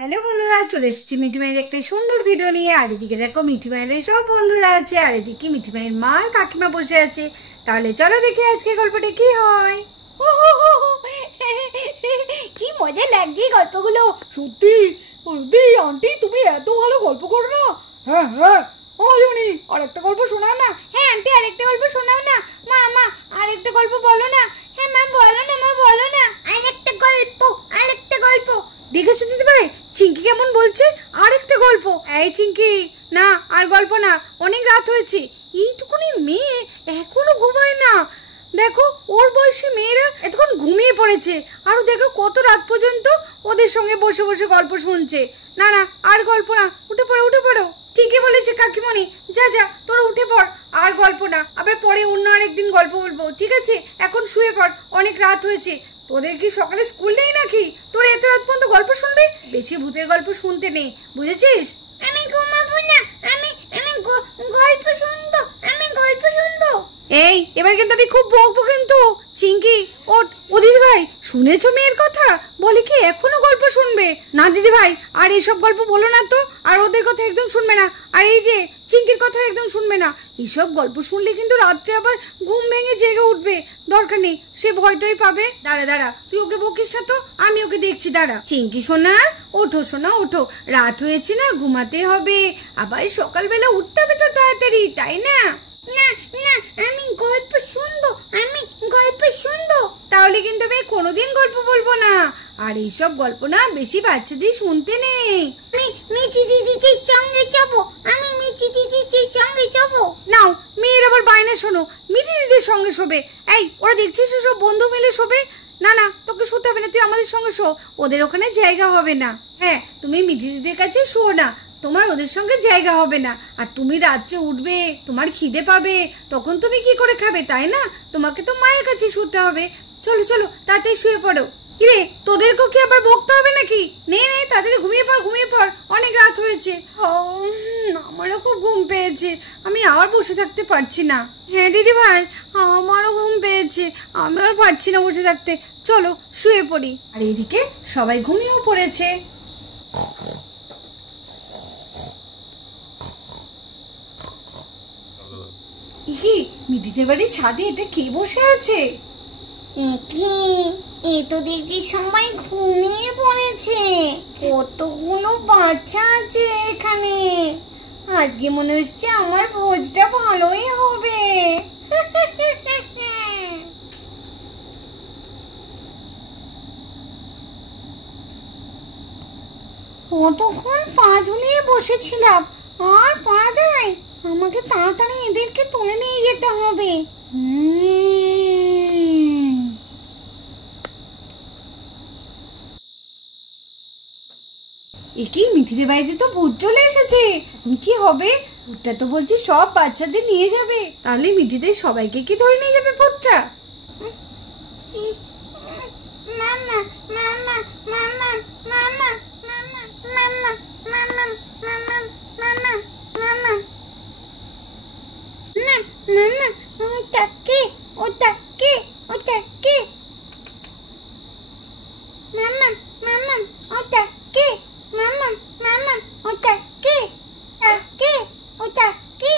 Hello বন্ধুরা, চলে এসেছি মিঠি মায়ের একটা সুন্দর ভিডিও নিয়ে। আর এদিকে দেখো মিঠি মায়ের সব বন্ধুরা আছে, আর এদিকে মিঠি মায়ের মা আর কাকিমা বসে আছে। তাহলে চলো দেখি আজকে গল্পটা কি হয়। কি মজা লাগছে গল্পগুলো, সত্যি। আন্টি তুমি এত ভালো গল্প করো না। হ্যাঁ হ্যাঁ, অমনি আরেকটা গল্প শোনাও না। হ্যাঁ আন্টি আরেকটা গল্প শোনাও না। মা আরেকটা গল্প বলো না। হ্যাঁ মা বলো না, মা বলো না আরেকটা গল্প, আরেকটা গল্প। দেখেছো দিদি ভাই, চিঙ্কি কেমন বলছে আরেকটা গল্প। এই চিঙ্কি, না আর গল্প না, অনেক রাত হয়েছে। এইটুকুনি মেয়ে এখনো ঘুমায় না। দেখো ওর বয়সী মেয়েরা এতক্ষণ ঘুমিয়ে পড়েছে, আরো দেখো কত রাত পর্যন্ত ওদের সঙ্গে বসে বসে গল্প শুনছে। না না আর গল্প না, উঠে পড়ো উঠে পড়ো। ঠিকই বলেছে কাকিমণি, যা যা তোরা উঠে পড়। আর গল্প না, আবার পরে অন্য আরেকদিন গল্প বলবো, ঠিক আছে? এখন শুয়ে পড়, অনেক রাত হয়েছে। তোদের কি সকালে স্কুল নেই নাকি? তোরা এত রাত পর্যন্ত গল্প শুনবে? বেশি ভূতের গল্প শুনতে নেই, বুঝেছিস? আমি ঘুমাবো না, আমি গল্প শুনবো, আমি গল্প শুনবো। এই এবার কিন্তু আমি খুব বকবো কিন্তু। চিঙ্কি ওঠ। ও দিদি ভাই, শুনেছো মেয়ের কথা? বলে কি এখনো গল্প শুনবে? না দিদি ভাই, আর এইসব গল্প বলো না তো। আর ওদের কথা একদম শুনবে না। আর এই যে চিঙ্কির কথা একদম শুনবে না। এইসব গল্প শুনলে কিন্তু রাত্রে আবার ঘুম ভেঙে জেগে উঠবে। দরকার নেই, সে ভয়টাই পাবে। দাঁড়া দাঁড়া, তুই ওকে বকিস না তো, আমি ওকে দেখছি। দাঁড়া। চিঙ্কি সোনা, ওঠো সোনা ওঠো, রাত হয়েছে না, ঘুমাতে হবে। আবার সকালবেলা উঠতে হবে তো তাড়াতাড়ি, তাই না? না না, আমি গল্প শুনবো, আমি গল্প শুনবো। তাহলে কিন্তু আমি কোনোদিন গল্প বলবো না। আর এইসব গল্প না বেশি বাচ্চাদের শুনতে নেই। আমি মিঠি দিদির সঙ্গে যাবো, আমি মিঠি দিদির সঙ্গে যাবো। নাও, মেয়ের আবার বায়না শোনো, মিঠি দিদির সঙ্গে শোবে। এই ওরা দেখছিস সব বন্ধু মিলে শোবে। না না, তোকে শুতে হবে না, তুই আমাদের সঙ্গে শো। ওদের ওখানে জায়গা হবে না। হ্যাঁ, তুমি মিঠি দিদির কাছে শো না, তোমার ওদের সঙ্গে জায়গা হবে না। আর তুমি রাত্রে উঠবে, তোমার খিদে পাবে, তখন তুমি কি করে খাবে, তাই না? তোমাকে তো মায়ের কাছে শুতে হবে। চলো চলো তাড়াতাড়ি শুয়ে পড়ো। কিরে, তোদেরকেও কি আবার বকতে হবে নাকি? নে নে তাড়াতাড়ি ঘুমিয়ে পড়, ঘুমিয়ে পড়, অনেক রাত হয়েছে। আমারও খুব ঘুম পেয়েছে, আমি আর বসে থাকতে পারছি না। হ্যাঁ দিদি ভাই, আমারও ঘুম পেয়েছে, আমি আর পারছি না বসে থাকতে। চলো শুয়ে পড়ি। আর এদিকে সবাই ঘুমিয়েও পড়েছে। কি মিঠিদের বাড়ির ছাদে এটা কে বসে আছে? এ তো দেখছি সবাই ঘুমিয়ে পড়েছে। কতগুলো বাচ্চা আছে এখানে। আজকে মনে হচ্ছে আমার ভোজটা ভালোই হবে। কতক্ষণ পা ঝুলিয়ে বসেছিলাম, আর পা যায়। আমাকে তাড়াতাড়ি এদেরকে তুলে নিয়ে যেতে হবে। একই মিঠিদের বাড়িতে তো ভূত চলে এসেছে। এখন কি হবে? ভূতটা তো বলছে সব বাচ্চাদের নিয়ে যাবে। তাহলে মিঠিদের সবাইকে কি ধরে নিয়ে যাবে ভূতটা? কি মামা মামা মামা মামা মামা মামা মামা মামা মামা মামা না মামা, ওটা কে? ওটা কে? ওটা কে? মামা মামা ওটা কে? মামা মামা ওটা কে? কে ওটা কে?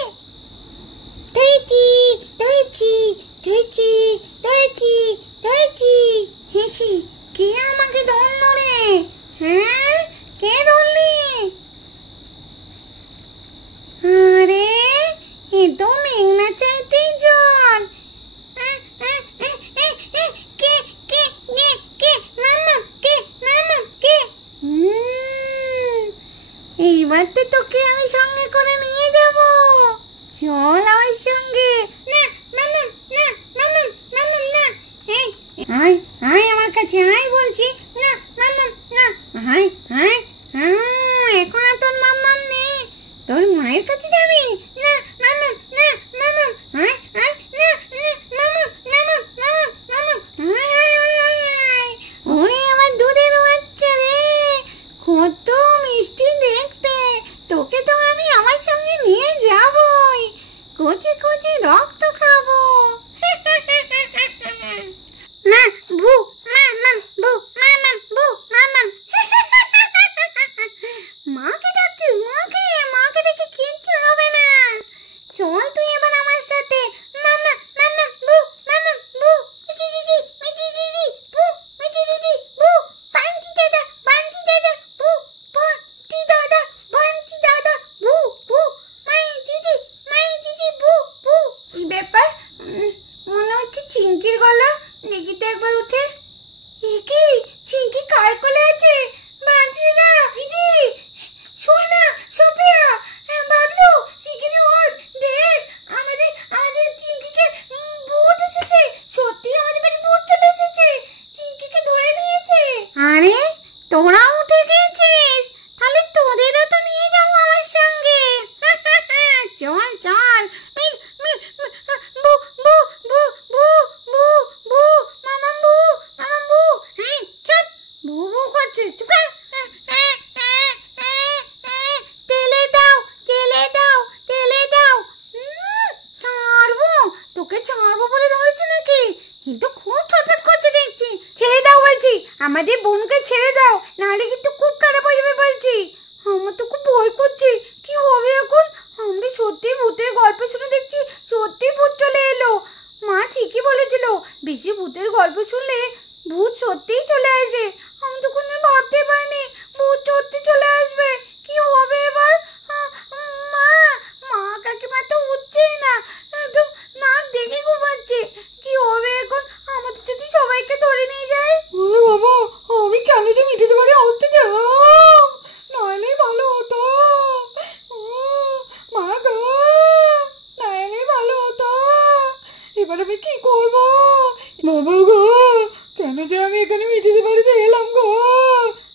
তুইছি তুইছি তুইছি তুইছি তুইছি। হে কি, কে আমাকে ধরলো রে? হ্যাঁ, কে ধরলি? আরে এ তো মেঘনা চাইতেই জল। কে কে কে কে মামা কে মামা কে? এইবার তো তোকে আমি সঙ্গে করে নিয়ে যাব। চল আমার সঙ্গে। না মামা, না মামা, মামা না। এই আয় আয় আমার কাছে আয় বলছি। না মামা না, আয় আয়। এখন আর তোর মাম্মাম নেই, তোর মায়ের কাছে যাবি। না মামা না, মামা আয় আয়। না না মামা মামা মামা মামা আয় আয় আয় আয় আয়। ওরে আমার দুধের বাচ্চা রে, কত মিষ্টি দেখতে। তোকে তো আমি আমার সঙ্গে নিয়ে যাবই, কচি কচি রক্ত খাবো। না ভু মামাম, ভু মামাম, ভু মামাম। চল তুই এবার আমার সাথে। মামা মামা বু, মামা বু, মিঠি দিদি বু, মিঠি দিদি বু, বান্টি দাদা বু, বান্টি দাদা বু বু, মাই দিদি বু বু। কি ব্যাপার, মনে হচ্ছে চিংকির গলা। দেখি তো একবার উঠে। কি চিংকি কার কোলে আছে? বান্টি দাদা, দিদি সোনা, সোফিয়া, বাবলু, শিগগিরি ওঠ, দেখ আমাদের চিংকিকে ভূত এসেছে। সত্যি আমাদের বাড়ি ভূত চলে এসেছে, চিংকিকে ধরে নিয়েছে। আরে তোরা উঠে গেছিস, তাহলে তোদেরও তো নিয়ে যাবো আমার সঙ্গে। চল চল। বু বু বু বু বু বু, মামা বু, হ্যাঁ চল। বু বু করছে, চুপ কর। তেলে দাও ছাড়বো তোকে, ছাড়বো বলে ধরেছি নাকি? কিন্তু খুব ছটফট করছে দেখছি। ছেড়ে দাও বলছি, আমাদের বোনকে ছেড়ে দাও, নাহলে কিন্তু খুব খারাপ হয়ে যাবে বলছি। আমার তো খুব ভয় করছে, কি হবে এখন? আমরা সত্যি ভূতের গল্প শুনে দেখছি সত্যি ভূত চলে এলো। মা ঠিকই বলেছিল, বেশি ভূতের গল্প শুনলে ভূত সত্যিই চলে আসে। আমি তো কোনো ভাবতে পারিনি ভূত সত্যি চলে আসবে। কি হবে এবার? মা কাকিমা তো উঠছেই না, একদম নাক দেখে ঘুমাচ্ছে। কি হবে এখন? আমাদের যদি সবাইকে ধরে নিয়ে যায়। বাবা, আমি কেন যে মিঠিতে বাড়ি আসতে গেলাম, নাহলে ভালো হতো। মা গো, নাহলে ভালো হতো। এবার আমি কি করবো? বাবা গো, কেন যে আমি এখানে মিঠিতে বাড়িতে এলাম গো?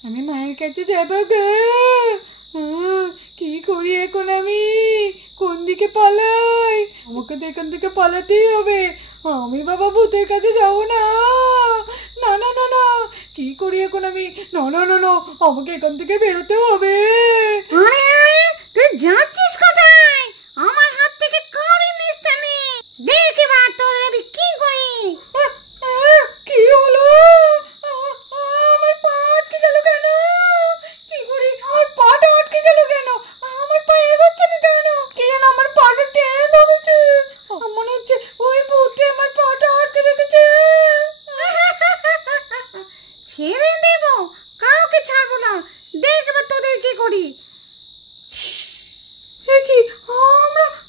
আমি মায়ের কাছে যাবো গো। কি করি এখন আমি? কোন দিকে পালাই? আমাকে তো এখান থেকে পালাতেই হবে। আমি বাবা ভূতের কাছে যাবো না। না না না না, কি করি এখন আমি? না না না না, আমাকে এখান থেকে বেরোতে হবে। আরে আরে, তুই যাচ্ছিস কোথায়? আমার হাত থেকে কাউরি নিস্তা নেই। দেখ এবার তোদের আমি কি করি। কি হলো? আমার পা আটকে গেল কেন? কি করি? আমার পাটা আটকে গেল কেন? আমার পা এগোচ্ছে না কেন? কে যেন আমার পাটা টেনে ধরেছে। মনে হচ্ছে ওই ভূতটা আমার পাটা আটকে রেখেছে। ছেড়ে দেব, কাউকে ছাড়বো না। দেখ এবার তোদের কি করি। কি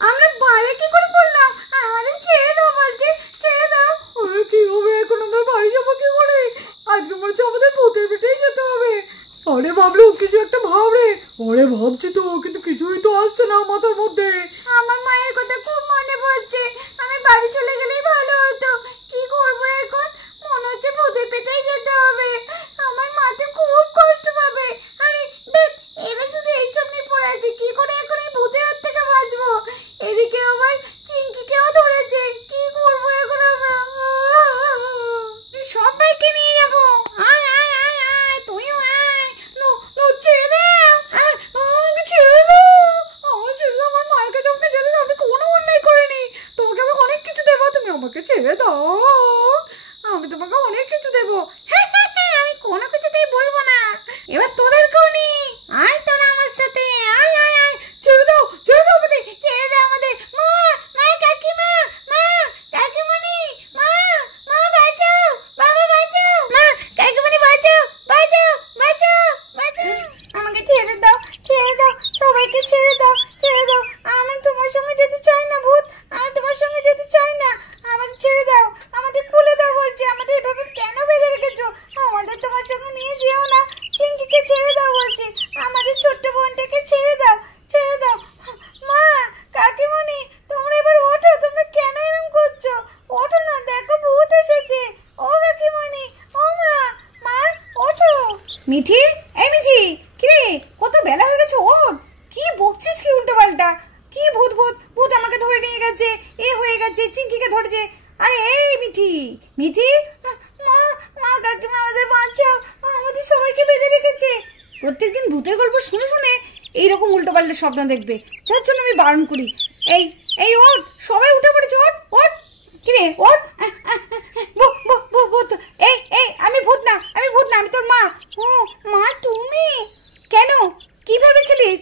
আমরা বাইরে কি করে বললাম? আমাদের ছেড়ে দাও বলছে, ছেড়ে দাও। কি হবে এখন? আমরা বাড়ি যাবো কি করে? আজকে মনে হচ্ছে আমাদের ভূতের পেটেই যেতে হবে। আরে বাবলু, কিছু একটা ভাব রে। আরে ভাবছি তো, কিন্তু কিছুই তো আসছে না মাথার মধ্যে। আমার মায়ের কথা খুব মনে পড়ছে, আমি বাড়ি চলে গেলেই ভালো হতো। কি করবো এখন? মনে হচ্ছে ভূতের পেটেই যেতে হবে। আমার মা তো খুব কষ্ট পাবে। আরে দেখ, এরা শুধু এইসব নিয়ে পড়ে আছে। কি করে এখন এই ভূতের হাত থেকে বাঁচবো? এদিকে আবার চিংকিকেও ধরেছে। কি করবো এখন আমরা? সবাইকে নিয়ে যাবো। আয় আয় আয় আয়, তুইও আয়। ছেড়ে দাও, আমাকে ছেড়ে দাও। আমার ছেড়ে দাও, আমার মায়ের কাছে আমাকে যেতে দাও। আমি কোনো অন্যায় করিনি। তোমাকে আমি অনেক কিছু দেবো, তুমি আমাকে ছেড়ে দাও। আমি তোমাকে অনেক কিছু দেবো। আমি কোনো কিছুতেই বলবো না। এবার তোদেরকেও নি, আয় তোরা আমার সাথে। আয় আয় আয়, ছেড়ে দাও আমাদের। ছেড়ে দে আমাদের। মা কাকিমা, কাকিমণি, মা বাঁচাও, বাবা বাঁচাও, মা কাকিমণি বাঁচাও। আমাকে ছেড়ে দাও, সবাইকে ছেড়ে দাও। আমি তোমার সঙ্গে যেতে চাই না ভূত, আমি তোমার সঙ্গে যেতে চাই না। আমাদের ছেড়ে দাও, আমাদের খুলে দাও বলছি। আমাদের এভাবে কেন বেঁধে রেখেছো? আমাদের তোমার সঙ্গে নিয়ে যেও না। চিংকিকে ছেড়ে দাও বলছি, আমাদের ছোট্ট বোনটাকে ছেড়ে দাও। মা কাকিমণি, তোমরা এবার ওঠো। তোমরা কেন এরকম করছো? ওঠো না, দেখো ভূত এসেছে। ও কাকিমণি, ও মা ওঠো। মিঠি, এই মিঠি, কিরে কত বেলা হয়ে গেছে? ওর কি বকছিস কি উল্টো পাল্টা? কি ভূত ভূত ভূত আমাকে ধরে নিয়ে গেছে, এ হয়ে গেছে, চিংকিকে ধরেছে। আরে এই মিঠি, মা কাকিমা, আমাদের বাঁচাও, আমাদের সবাইকে বেঁধে রেখেছে। প্রত্যেকদিন ভূতের গল্প শুনে শুনে এইরকম উল্টো পাল্টা স্বপ্ন দেখবে, যার জন্য আমি বারণ করি। এই ওঠ, সবাই উঠে পড়েছে, ওঠ। কিরে ওঠ। ভূত। আমি ভূত না, আমি তোর মা। ও মা, তুমি? কেন, কি ভেবেছিলিস?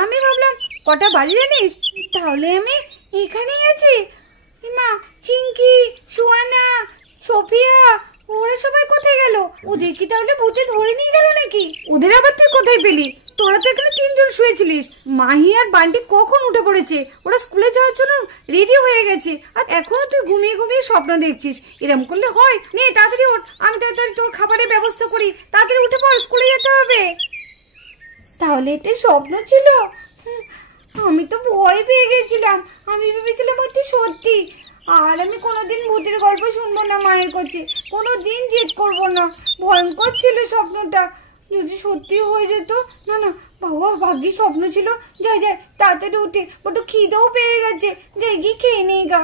আমি ভাবলাম কটা বাজে জানিস? তা তাহলে আমি এখানেই আছি। মা, চিঙ্কি, সুয়ানা, সোফিয়া, ওরা সবাই কোথায় গেল? ওদের কি তাহলে ভূতে ধরে নিয়ে গেল নাকি? ওদের আবার তুই কোথায় পেলি? তোরা তো এখানে তিনজন শুয়েছিলিস। মাহি আর বান্টি কখন উঠে পড়েছে? ওরা স্কুলে যাওয়ার জন্য রেডি হয়ে গেছে, আর এখনো তুই ঘুমিয়ে ঘুমিয়ে স্বপ্ন দেখছিস। এরকম করলে হয়? নে তাড়াতাড়ি ওঠ, আমি তাড়াতাড়ি তোর খাবারের ব্যবস্থা করি। তাড়াতাড়ি উঠে পড়, স্কুলে যেতে হবে। তাহলে এটাই স্বপ্ন ছিল? আমি তো ভয় পেয়ে গেছিলাম। আমি ভেবেছিলাম হচ্ছে সত্যি। আর আমি কোনোদিন ভূতের গল্প শুনবো না মায়ের কাছে, কোনোদিন জেদ করবো না। ভয়ঙ্কর ছিল স্বপ্নটা। যদি সত্যি হয়ে যেত। না না বাবা, ভাগ্যি স্বপ্ন ছিল। যাই যাই, তাড়াতাড়ি উঠে, বড্ড খিদেও পেয়ে গেছে। যাই গিয়ে খেয়ে নেই গা।